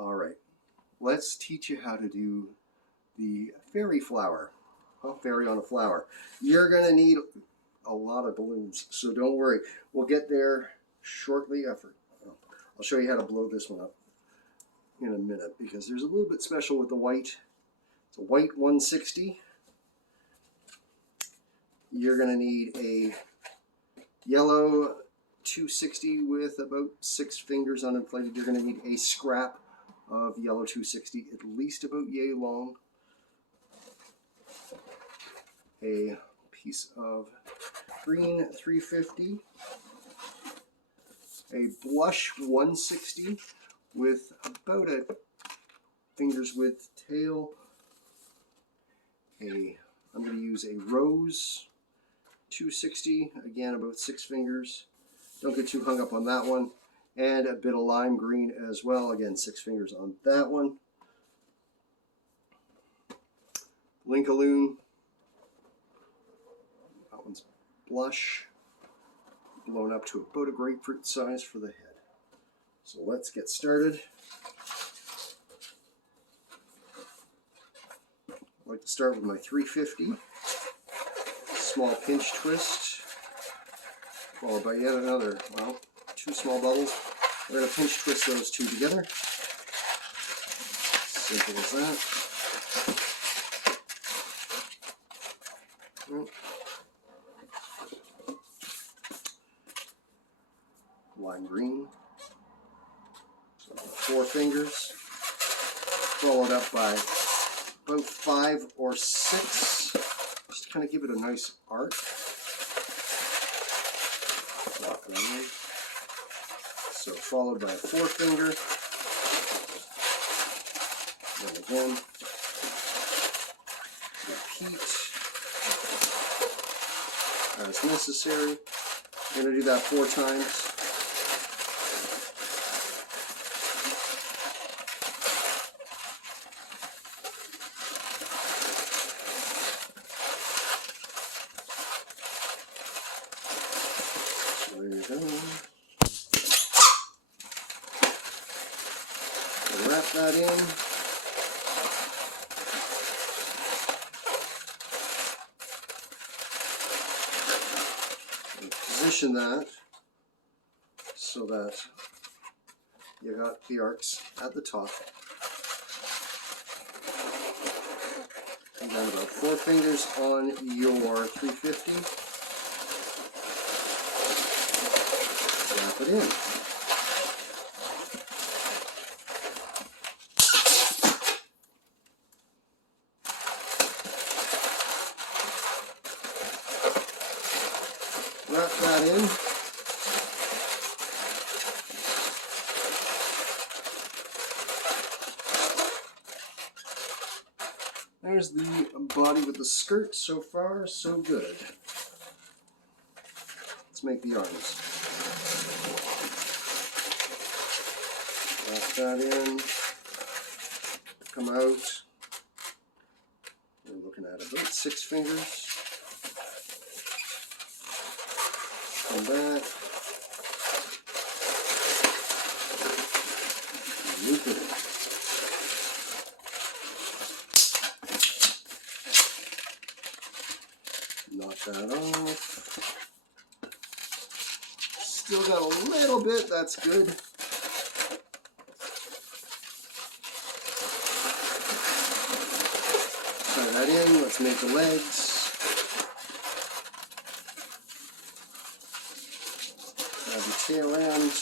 All right, let's teach you how to do the fairy flower. Fairy on a flower. You're going to need a lot of balloons, so don't worry. We'll get there shortly. I'll show you how to blow this one up in a minute because there's a little bit special with the white. It's a white 160. You're going to need a yellow 260 with about 6 fingers uninflated. You're going to need a scrap of yellow 260, at least about yay long. A piece of green 350. A blush 160 with about a finger's width tail. I'm going to use a rose 260, again about 6 fingers. Don't get too hung up on that one. And a bit of lime green as well, again 6 fingers on that one. Linkaloon, that one's blush, blown up to about a grapefruit size for the head. So let's get started. I like to start with my 350, small pinch twist, followed by yet another, 2 small bubbles. We're going to pinch twist those 2 together. Simple as that. Lime green, so 4 fingers, followed up by about 5 or 6, just to kind of give it a nice arc. Lock that in. So followed by a 4 finger, then again, repeat as necessary. I'm going to do that 4 times. There you go. We'll wrap that in. And position that so that you got the arcs at the top. And then about 4 fingers on your 350. Wrap it in. Wrap that in. There's the body with the skirt. So far, so good. Let's make the arms. Wrap that in. Come out. We're looking at about 6 fingers. Come back. Loop it in. Knock that off. Still got a little bit, that's good. Tie that in, let's make the legs. Grab the tail end.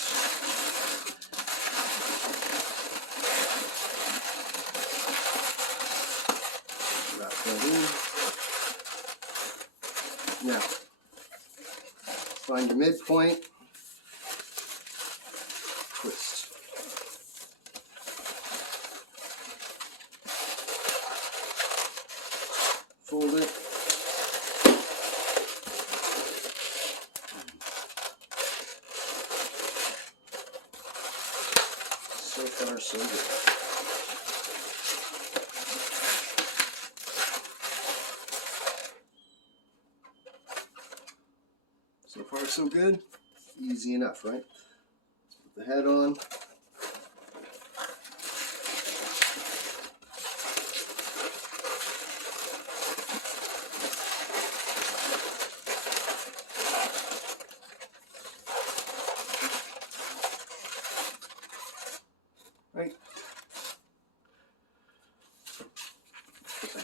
Wrap that in. Now, find your midpoint, twist. Fold it. So far, so good. So far, so good. Easy enough, right? Let's put the head on.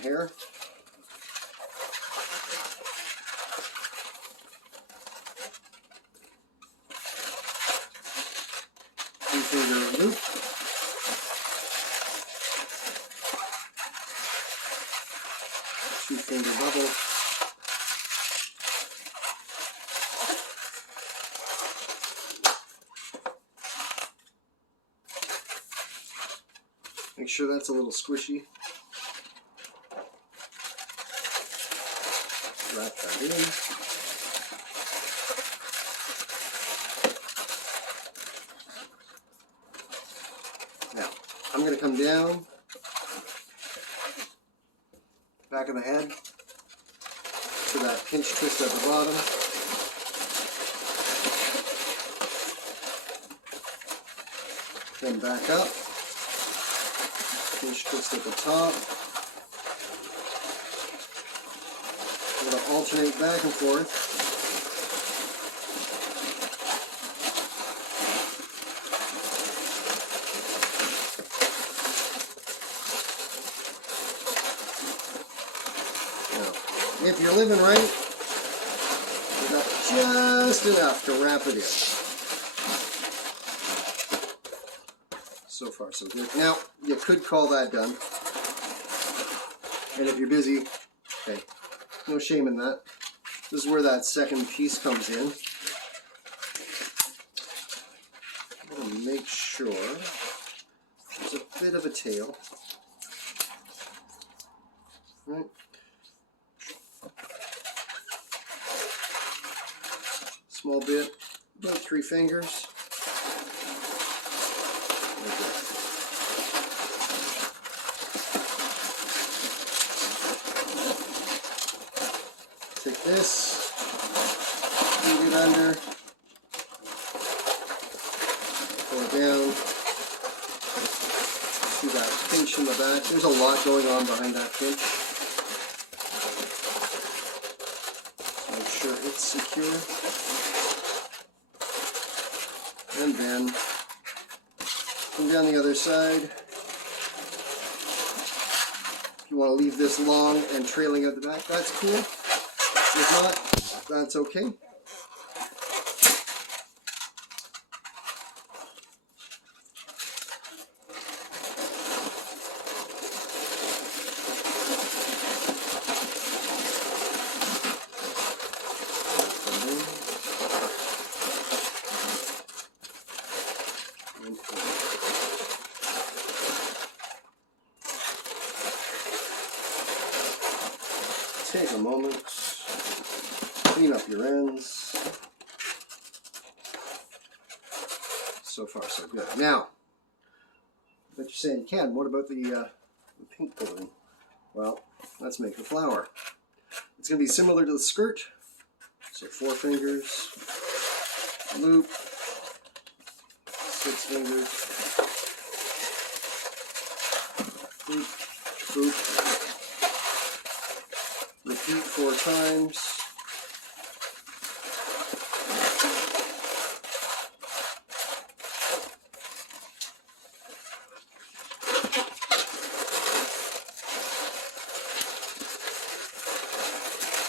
hair. Three-finger loop. Two-finger bubble. Make sure that's a little squishy. Wrap that in. Now, I'm going to come down, back of the head, to that pinch twist at the bottom. Then back up, pinch twist at the top. I'm going to alternate back and forth. Now, if you're living right, you got just enough to wrap it in. So far, so good. Now, you could call that done. And if you're busy, hey, no shame in that. This is where that second piece comes in. I'm going to make sure there's a bit of a tail. Right. Small bit, about 3 fingers. Take this, feed it under, pull it down, see that pinch in the back. There's a lot going on behind that pinch. Make sure it's secure. And then come down the other side. If you want to leave this long and trailing out the back, that's cool. If not, that's okay. Take a moment. Clean up your ends. So far, so good. Now, but you're saying, Ken, what about the pink balloon? Well, let's make the flower. It's going to be similar to the skirt. So 4 fingers, loop, 6 fingers, loop, loop. Repeat 4 times.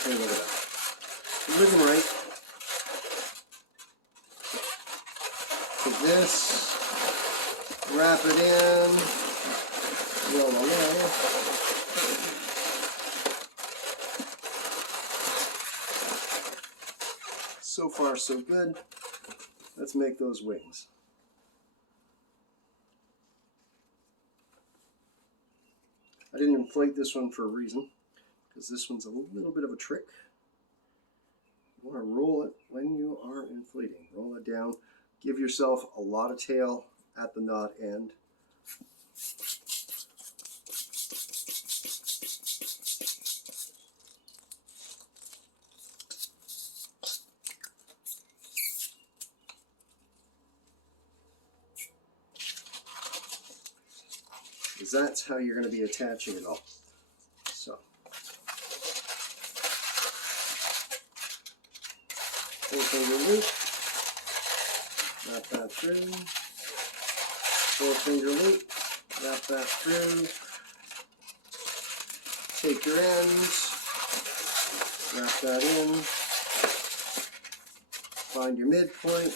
And look at that. Living right. Take this, wrap it in. So far, so good. Let's make those wings. I didn't inflate this one for a reason, because this one's a little bit of a trick. You want to roll it when you are inflating. Roll it down. Give yourself a lot of tail at the knot end. Because that's how you're going to be attaching it all. So, 4-finger loop, wrap that through, 4-finger loop, wrap that through. Take your ends, wrap that in, find your midpoint,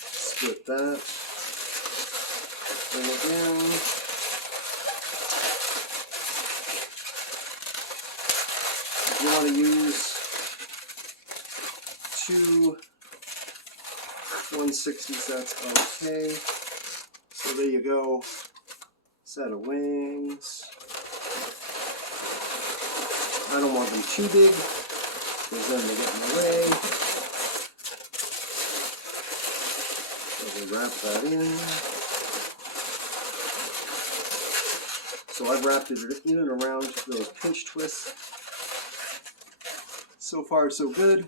split that, bring it in. If you want to use two 1/60s, that's okay. So there you go, set of wings. I don't want them too big, because then they get in the way. So we wrap that in. So I've wrapped it in and around those pinch twists. So far, so good.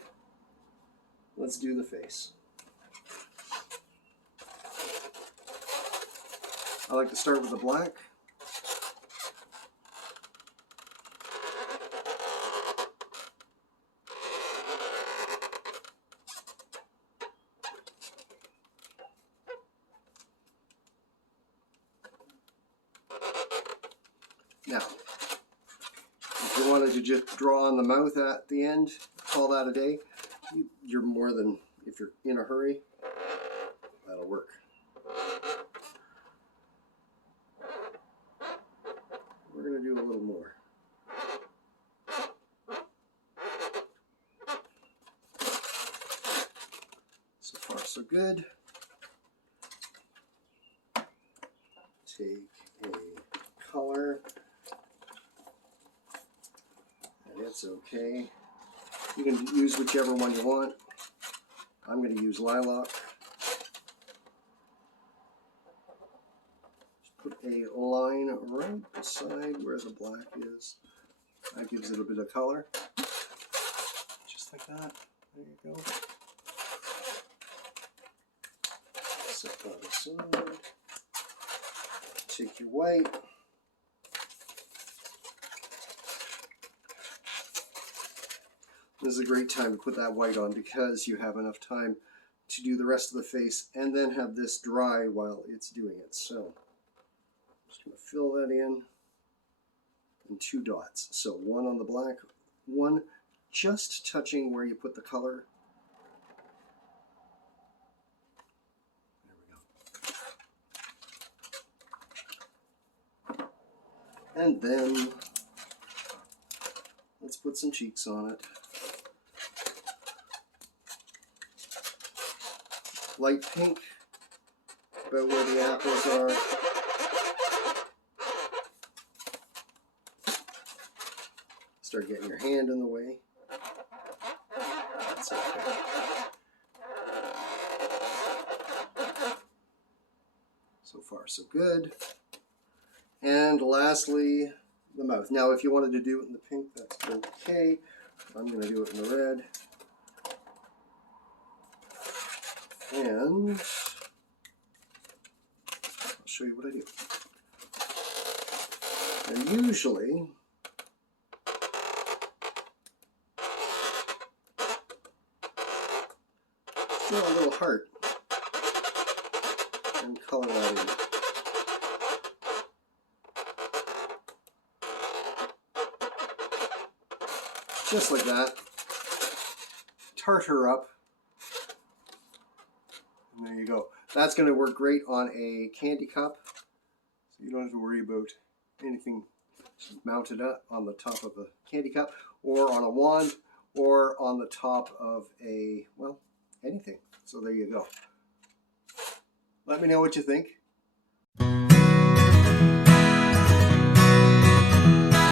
Let's do the face. I like to start with the black. Now, if you wanted to just draw on the mouth at the end, call that a day, you're more than, if you're in a hurry, that'll work. We're going to do a little more. So far, so good. Take a color. It's okay. You can use whichever one you want. I'm going to use lilac. Just put a line right beside where the black is. That gives it a bit of color. Just like that. There you go. Set that aside. Take your white. This is a great time to put that white on because you have enough time to do the rest of the face and then have this dry while it's doing it. So I'm just going to fill that in 2 dots. So one on the black, one just touching where you put the color. There we go. And then let's put some cheeks on it. Light pink, about where the apples are. Start getting your hand in the way. That's okay. So far, so good. And lastly, the mouth. Now, if you wanted to do it in the pink, that's okay. I'm going to do it in the red. And I'll show you what I do. And usually, draw a little heart and color that in. Just like that. Tart her up. And there you go. That's going to work great on a candy cup. So you don't have to worry about anything mounted up on the top of a candy cup or on a wand or on the top of a, well, anything. So there you go. Let me know what you think.